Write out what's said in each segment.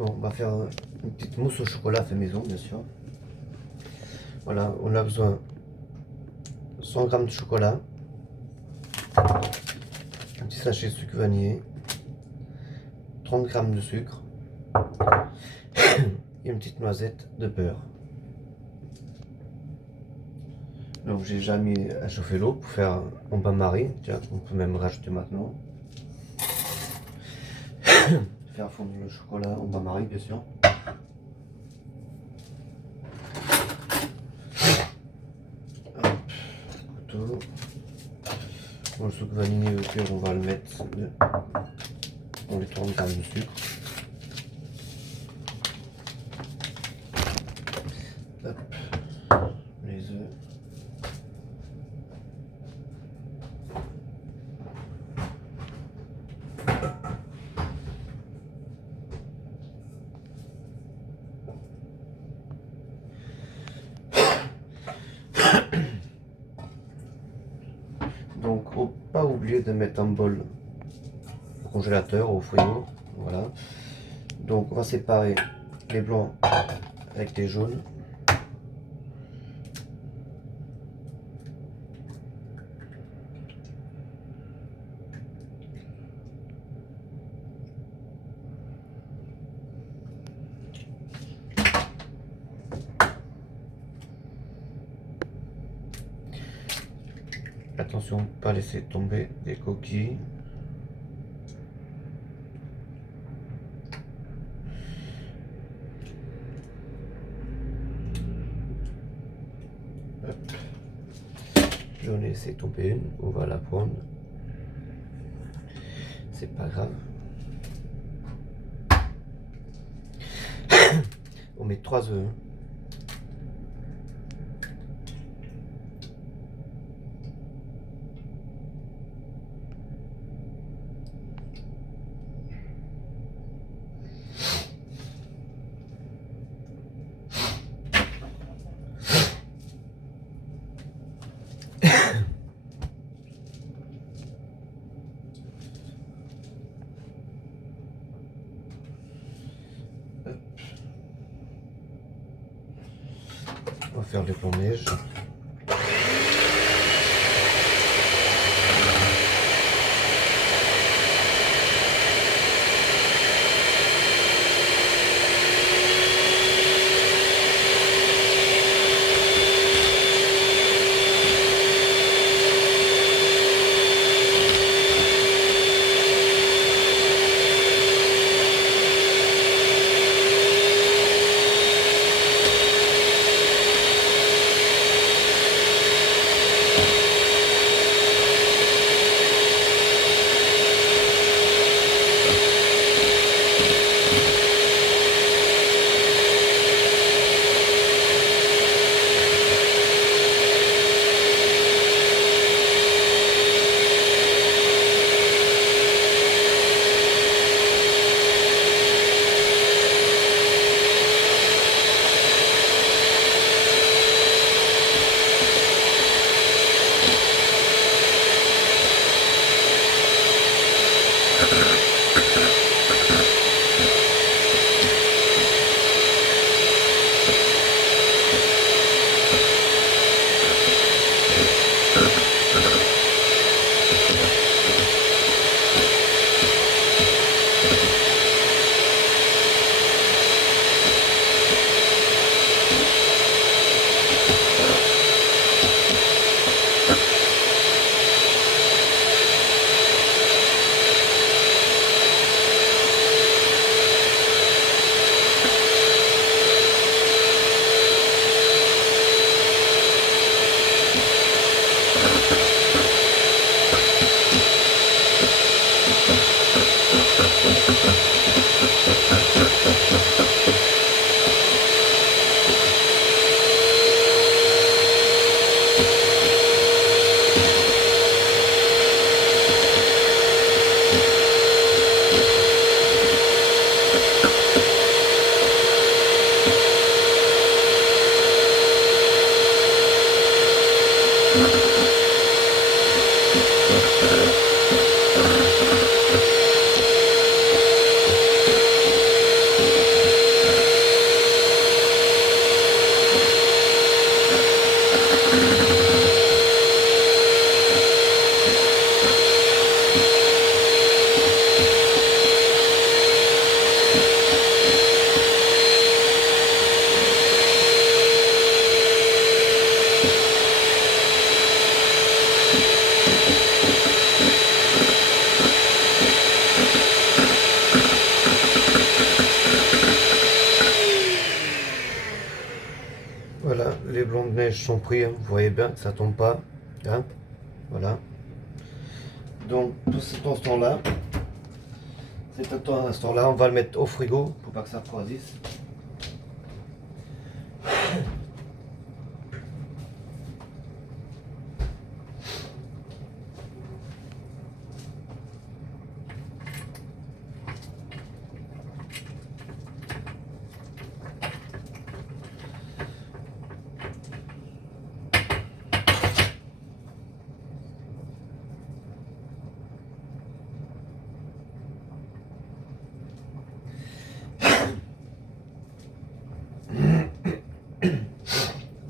Bon, on va faire une petite mousse au chocolat fait maison, bien sûr. Voilà, on a besoin de 100 g de chocolat, un petit sachet de sucre vanillé, 30 g de sucre et une petite noisette de beurre. Donc j'ai déjà mis à chauffer l'eau pour faire un bain-marie. Tiens, on peut même rajouter maintenant. Faire fondre le chocolat en bain-marie, bien sûr. Hop, couteau. Bon, le sucre vanillé, on va le mettre dans les 30 g de sucre. Hop, les œufs. Donc, faut pas oublier de mettre un bol au congélateur ou au frigo. Voilà. Donc, on va séparer les blancs avec les jaunes. Attention, pas laisser tomber des coquilles. Hop. J'en ai laissé tomber une, on va la prendre. C'est pas grave. On met 3 œufs. On va faire les plombages. de neige sont pris, hein. Vous voyez bien que ça tombe pas. Hein, voilà. Donc tout cet instant-là, on va le mettre au frigo pour pas que ça refroidisse.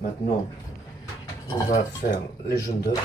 Maintenant, on va faire les jaunes d'œufs.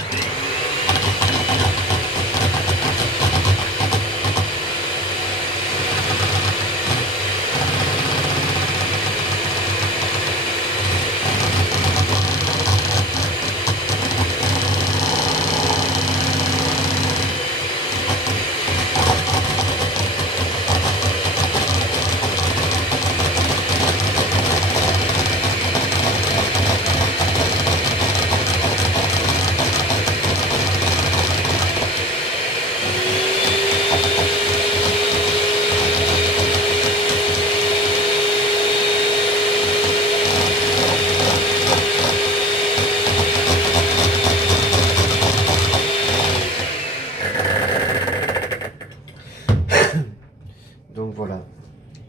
Donc voilà,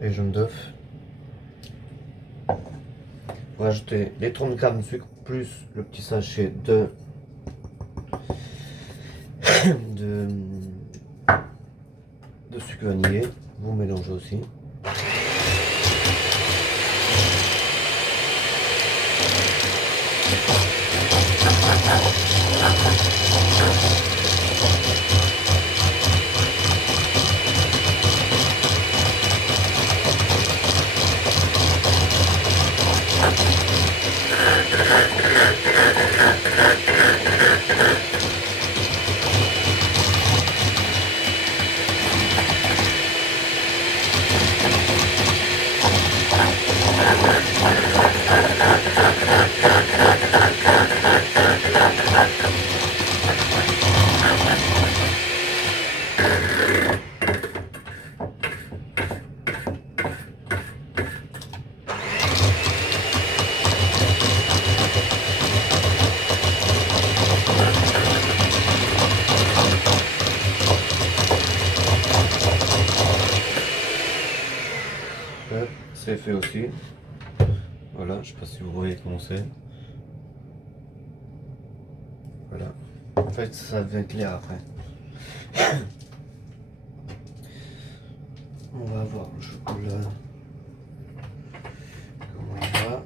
les jaunes d'œufs. Vous rajoutez les 30 grammes de sucre plus le petit sachet de, de sucre vanillé. Vous mélangez aussi. C'est fait aussi. Voilà, je sais pas si vous voyez comment c'est. Voilà. En fait, ça devient clair après. On va voir le chocolat. Comment il va.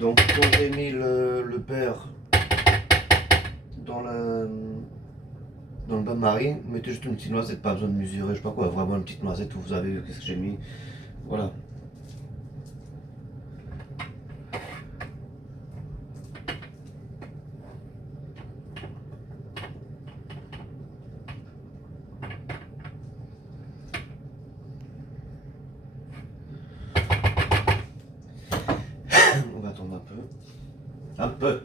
Donc quand j'ai mis le beurre dans le bain-marie, mettez juste une petite noisette, pas besoin de mesurer, je sais pas quoi, vraiment une petite noisette où vous avez vu qu'est-ce que j'ai mis. Voilà. On va attendre un peu. Un peu.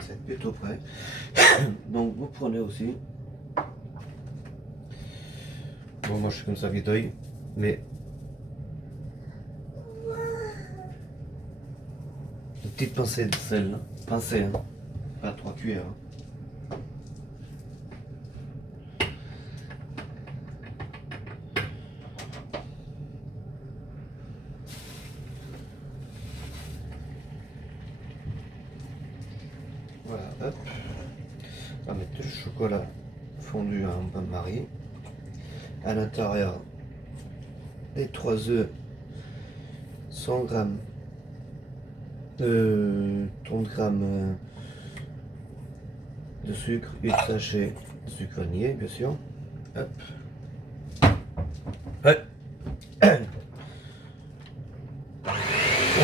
C'est plutôt prêt. Donc vous prenez aussi. Bon, moi je suis comme ça vite oeil, mais une petite pincée de sel, pincée, hein. Pas 3 cuillères. Hein. Voilà, hop. On va mettre le chocolat fondu en bain-marie. À l'intérieur, les 3 œufs, 100 grammes, 30 grammes de sucre, une sachet de sucre vanillé, bien sûr. Hop. Ouais.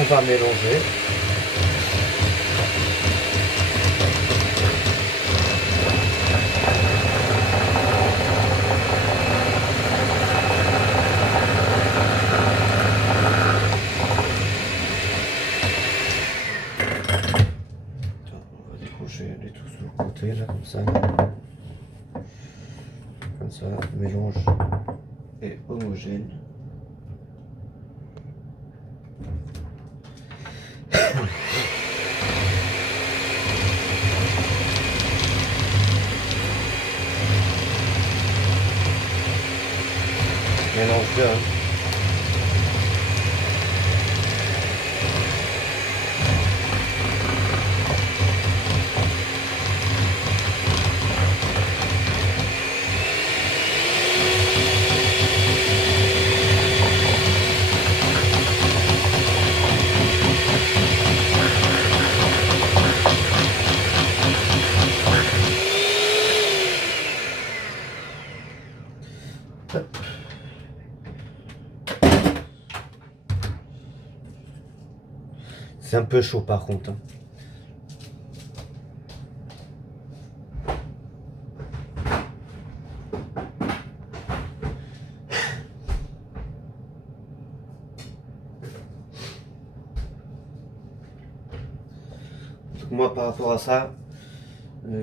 On va mélanger. On va décrocher les trucs sur le côté, là, comme ça. Comme ça, le mélange est homogène. Mélange bien. Hop. C'est un peu chaud par contre, hein. Donc moi par rapport à ça,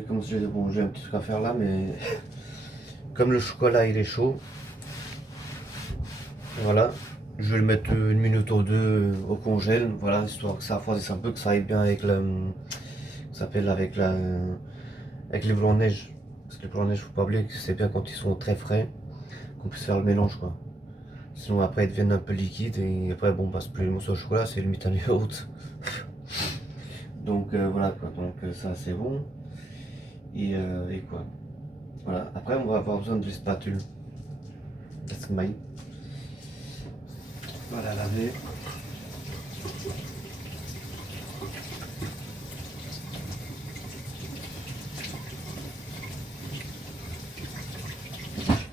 comme je disais, bon j'ai un petit truc à faire là, mais comme le chocolat il est chaud, voilà, je vais le mettre 1 minute ou 2 au congèle, voilà, histoire que ça refroidisse un peu, que ça aille bien avec la, ça s'appelle avec les blancs de neige. Parce que les blancs de neige, faut pas oublier que c'est bien quand ils sont très frais, qu'on puisse faire le mélange quoi. Sinon après ils deviennent un peu liquides et après bon bah c'est plus le morceau de chocolat, c'est limite un yaourt. Donc voilà quoi, donc ça c'est bon. Et quoi. Voilà, après on va avoir besoin de spatule. Parce que maille. Voilà, laver.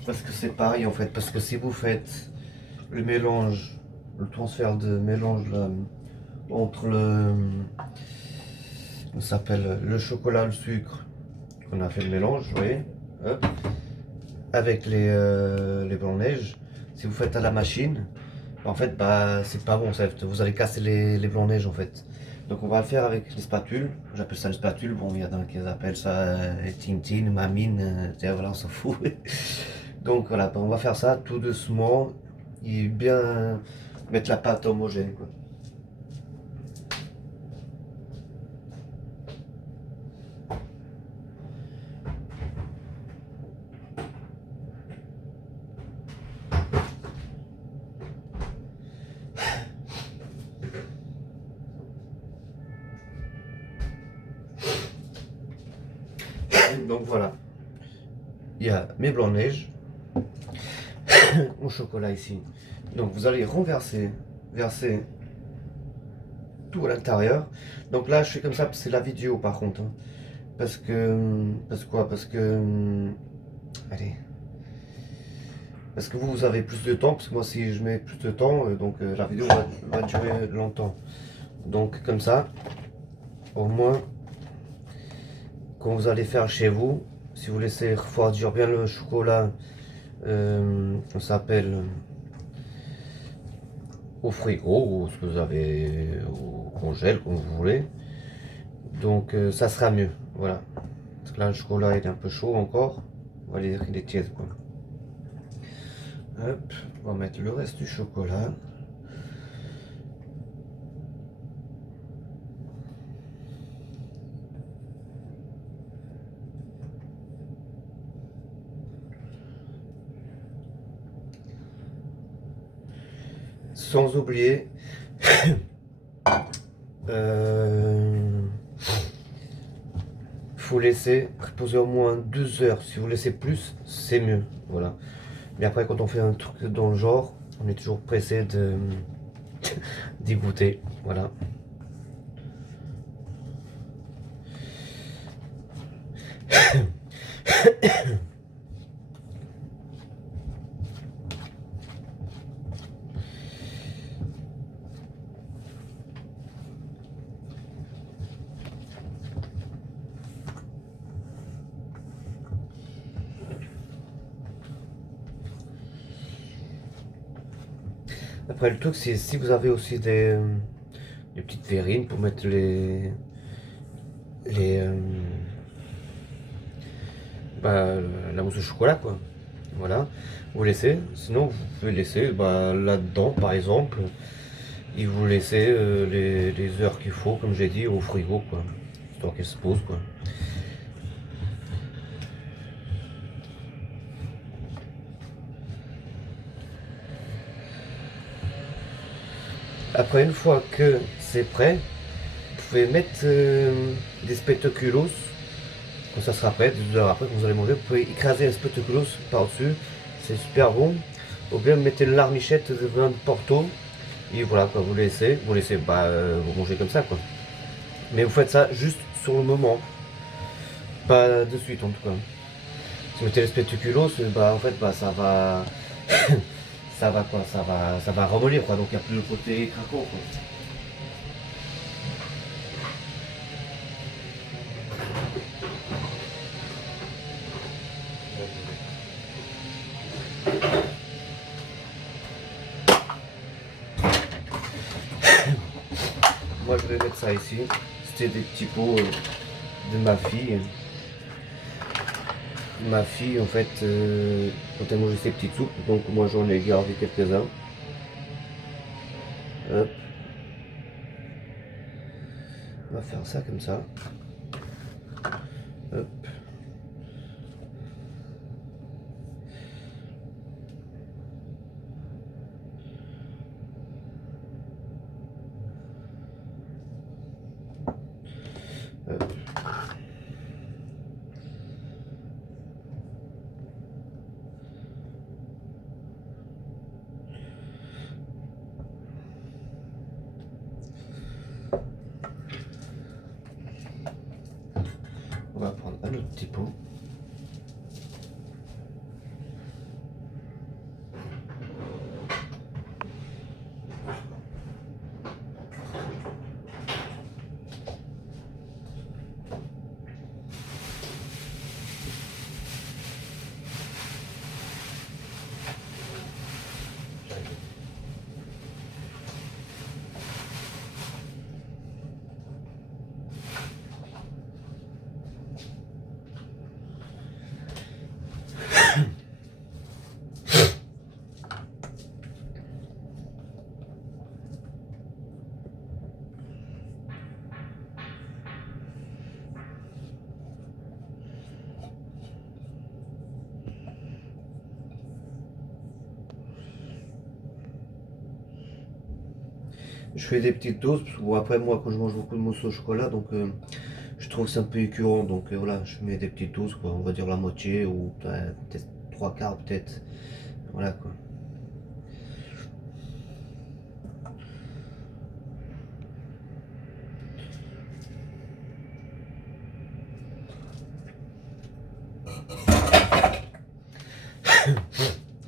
Parce que c'est pareil en fait, parce que si vous faites le mélange, le transfert de mélange là, entre ça s'appelle le chocolat, le sucre, qu'on a fait le mélange, vous voyez, hop, avec les blancs de neige, si vous faites à la machine, en fait, bah, c'est pas bon, vous allez casser les blancs de neige en fait. Donc on va le faire avec les spatules, j'appelle ça les spatules, bon il y en a qui appellent ça Tintin, Mamine, voilà on s'en fout. Donc voilà, on va faire ça tout doucement et bien mettre la pâte homogène quoi. Donc voilà, il y a mes blancs de neige au chocolat ici. Donc vous allez verser tout à l'intérieur. Donc là je fais comme ça, c'est la vidéo par contre, hein. Parce quoi? Parce que allez, parce que vous avez plus de temps, parce que moi si je mets plus de temps, donc la vidéo va durer longtemps. Donc comme ça, au moins, quand vous allez faire chez vous, si vous laissez refroidir bien le chocolat, on s'appelle au frigo, ou ce que vous avez au congèle, comme vous voulez. Donc ça sera mieux, voilà. Parce que là le chocolat est un peu chaud encore, on va dire qu'il est tiède quoi. Hop, on va mettre le reste du chocolat. Sans oublier faut laisser reposer au moins 2 heures. Si vous laissez plus, c'est mieux. Voilà. Mais après, quand on fait un truc dans le genre, on est toujours pressé de d'y goûter. Voilà. Après, le truc, c'est si vous avez aussi des petites verrines pour mettre les bah, la mousse au chocolat, quoi. Voilà, vous laissez. Sinon, vous pouvez laisser bah, là-dedans, par exemple, et vous laissez les heures qu'il faut, comme j'ai dit, au frigo, quoi, histoire qu'elle se pose, quoi. Après, une fois que c'est prêt, vous pouvez mettre des spectaculos. Quand ça sera prêt, 2 heures après, quand vous allez manger, vous pouvez écraser un spectaculos par-dessus. C'est super bon. Ou bien mettez une larmichette de vin de Porto. Et voilà, quoi, vous laissez, bah, vous mangez comme ça, quoi. Mais vous faites ça juste sur le moment, pas de suite en tout cas. Si vous mettez les spectaculos, bah en fait, bah ça va, ça va quoi, ça va ramollir quoi. Donc il n'y a plus le côté craquant quoi. Moi je vais mettre ça ici. C'était des petits pots de ma fille. Ma fille en fait, quand elle mangeait ses petites soupes, donc moi j'en ai gardé quelques-uns. Hop. On va faire ça comme ça. Hop. Hop. On va prendre un autre petit pot. Je fais des petites doses, parce que bon, après moi quand je mange beaucoup de mousse au chocolat, donc je trouve que c'est un peu écœurant, donc voilà, je mets des petites doses, quoi, on va dire la moitié, ou peut-être 3/4 peut-être, voilà quoi.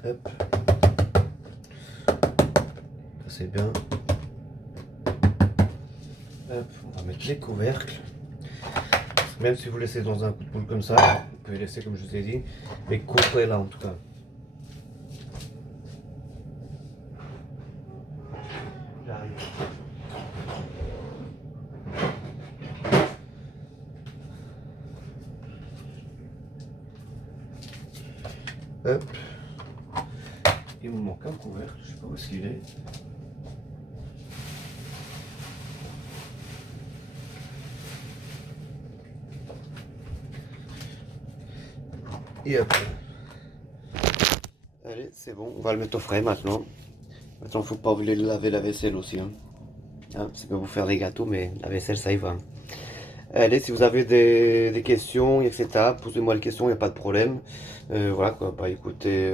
Hop, ça c'est bien. Hop, on va mettre les couvercles. Même si vous laissez dans un coup de poule comme ça, vous pouvez laisser comme je vous ai dit, mais couvrez là en tout cas. J'arrive. Hop. Il me manque un couvercle, je sais pas où est-ce qu'il est. Et hop. Allez, c'est bon, on va le mettre au frais maintenant. Maintenant, faut pas oublier de laver la vaisselle aussi. Hein. Hein, c'est pour vous faire des gâteaux, mais la vaisselle, ça y va. Allez, si vous avez des questions, etc., posez-moi les questions, il n'y a pas de problème. Voilà quoi, bah écoutez,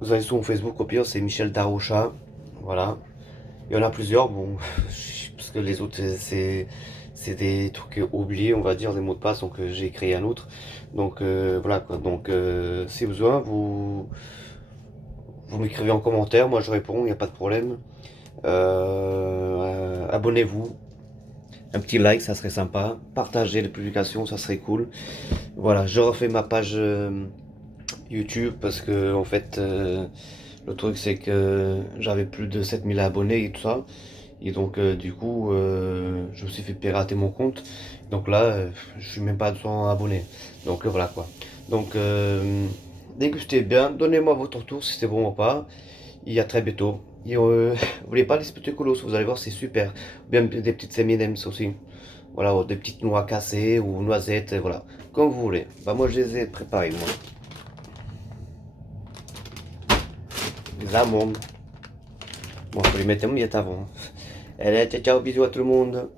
vous allez sur mon Facebook, au pire, c'est Michel Darocha. Voilà. Il y en a plusieurs, bon, parce que les autres, c'est des trucs oubliés, on va dire, des mots de passe, donc j'ai créé un autre. Donc voilà quoi, donc si besoin, vous m'écrivez en commentaire, moi je réponds, il n'y a pas de problème. Abonnez-vous, un petit like, ça serait sympa. Partagez les publications, ça serait cool. Voilà, je refais ma page YouTube parce que en fait, le truc c'est que j'avais plus de 7000 abonnés et tout ça. Et donc du coup, je me suis fait pirater mon compte. Donc là, je suis même pas à 200 abonnés. Donc voilà quoi. Donc dégustez bien, donnez-moi votre retour si c'est bon ou pas. Et à très bientôt. Et n'oubliez pas les petits colos, vous allez voir, c'est super. Bien des petites M&M's aussi. Voilà, ou des petites noix cassées ou noisettes, voilà. Comme vous voulez. Bah moi je les ai préparées, moi. Des amandes. Bon, faut les mettre en miettes avant. Allez, ciao, ciao, bisous à tout le monde.